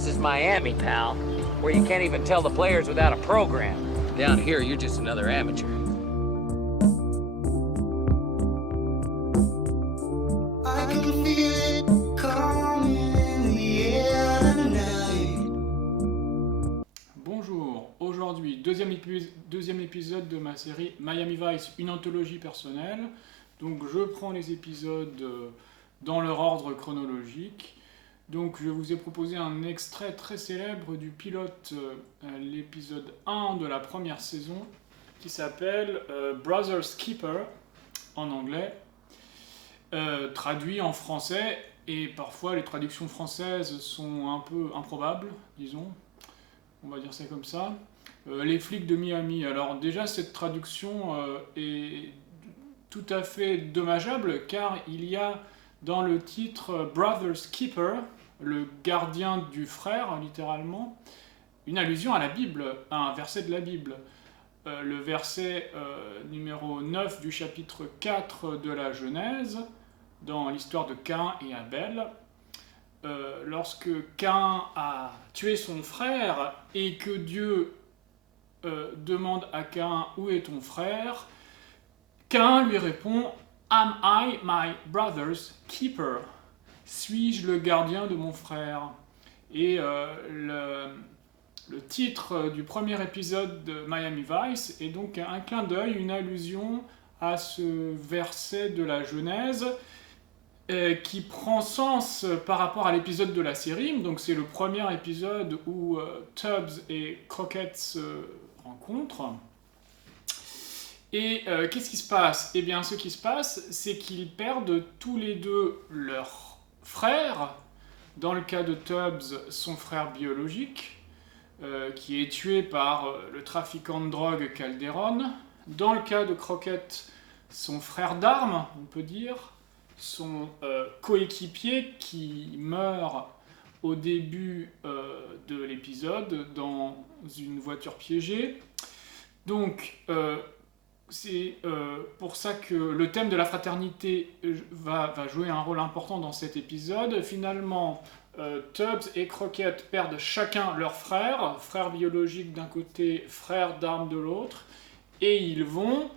This is Miami, pal, where you can't even tell the players without a program. Down here, you're just another amateur. I can feel it coming in the air tonight. Bonjour, aujourd'hui deuxième épisode de ma série Miami Vice, une anthologie personnelle. Donc je prends les épisodes dans leur ordre chronologique. Donc je vous ai proposé un extrait très célèbre du pilote, l'épisode 1 de la première saison, qui s'appelle Brother's Keeper en anglais, traduit en français, et parfois les traductions françaises sont un peu improbables, disons, on va dire ça comme ça. Les flics de Miami. Alors déjà cette traduction est tout à fait dommageable, car il y a dans le titre Brother's Keeper, le gardien du frère, littéralement, une allusion à la Bible, à un verset de la Bible. Le verset numéro 9 du chapitre 4 de la Genèse, dans l'histoire de Caïn et Abel. Lorsque Caïn a tué son frère et que Dieu demande à Caïn « Où est ton frère ?», Caïn lui répond « Am I my brother's keeper ?» Suis-je le gardien de mon frère ? Et le titre du premier épisode de Miami Vice est donc un clin d'œil, une allusion à ce verset de la Genèse qui prend sens par rapport à l'épisode de la série. Donc c'est le premier épisode où Tubbs et Crockett se rencontrent. Et qu'est-ce qui se passe ? Eh bien, ce qui se passe, c'est qu'ils perdent tous les deux leur frère. Dans le cas de Tubbs, son frère biologique, qui est tué par le trafiquant de drogue Calderon. Dans le cas de Crockett, son frère d'armes, on peut dire, son coéquipier qui meurt au début de l'épisode dans une voiture piégée. Donc, c'est pour ça que le thème de la fraternité va jouer un rôle important dans cet épisode. Finalement, Tubbs et Crockett perdent chacun leur frère biologique d'un côté, frère d'armes de l'autre, et ils vont,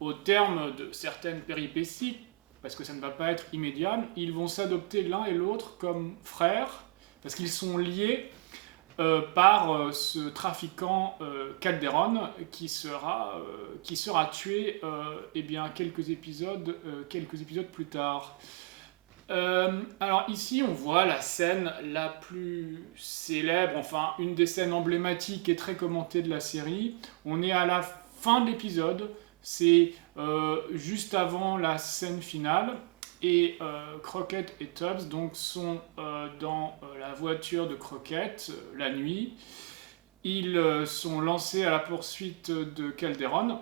au terme de certaines péripéties, parce que ça ne va pas être immédiat, ils vont s'adopter l'un et l'autre comme frères, parce qu'ils sont liés par ce trafiquant Calderon qui sera tué eh bien, quelques épisodes plus tard. Alors ici on voit la scène la plus célèbre, enfin une des scènes emblématiques et très commentées de la série. On est à la fin de l'épisode, c'est juste avant la scène finale. Et Crockett et Tubbs donc, sont dans la voiture de Crockett la nuit. Ils sont lancés à la poursuite de Calderon.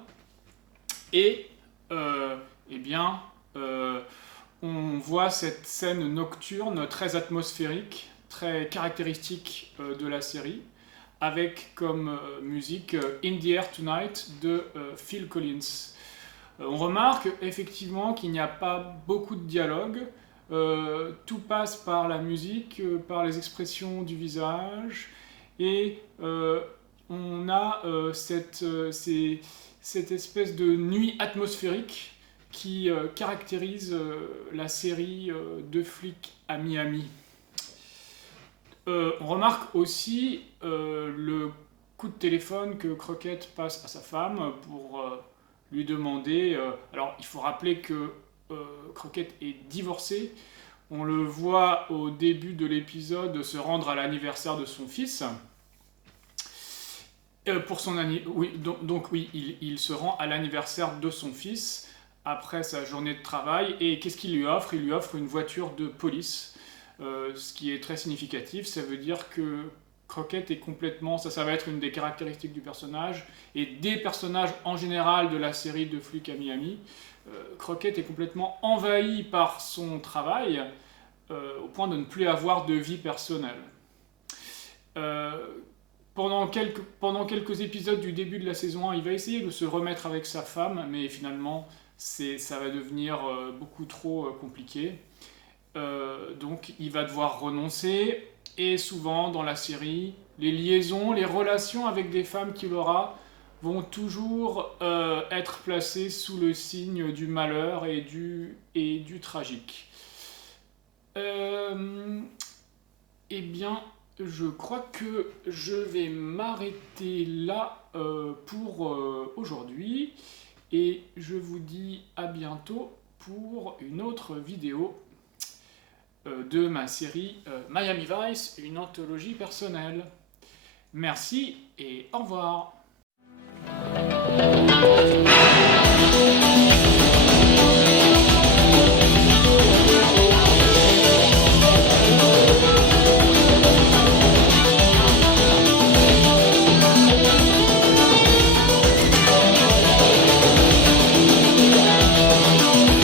Et eh bien, on voit cette scène nocturne très atmosphérique, très caractéristique de la série, avec comme musique In the Air Tonight de Phil Collins. On remarque effectivement qu'il n'y a pas beaucoup de dialogue, tout passe par la musique, par les expressions du visage, et on a cette espèce de nuit atmosphérique qui caractérise la série de flics à Miami. On remarque aussi le coup de téléphone que Crockett passe à sa femme pour lui demander... alors, il faut rappeler que Crockett est divorcé. On le voit au début de l'épisode se rendre à l'anniversaire de son fils. Il se rend à l'anniversaire de son fils après sa journée de travail. Et qu'est-ce qu'il lui offre ? Il lui offre une voiture de police. Ce qui est très significatif, ça veut dire que Crockett est complètement, ça va être une des caractéristiques du personnage et des personnages en général de la série de flics à Miami. Crockett est complètement envahi par son travail au point de ne plus avoir de vie personnelle. Pendant quelques épisodes du début de la saison 1, il va essayer de se remettre avec sa femme, mais finalement ça va devenir beaucoup trop compliqué. Donc il va devoir renoncer. et souvent dans la série, les liaisons, les relations avec des femmes qu'il aura vont toujours être placées sous le signe du malheur et du tragique. Eh bien, je crois que je vais m'arrêter là pour aujourd'hui et je vous dis à bientôt pour une autre vidéo de ma série Miami Vice, une anthologie personnelle. Merci et au revoir.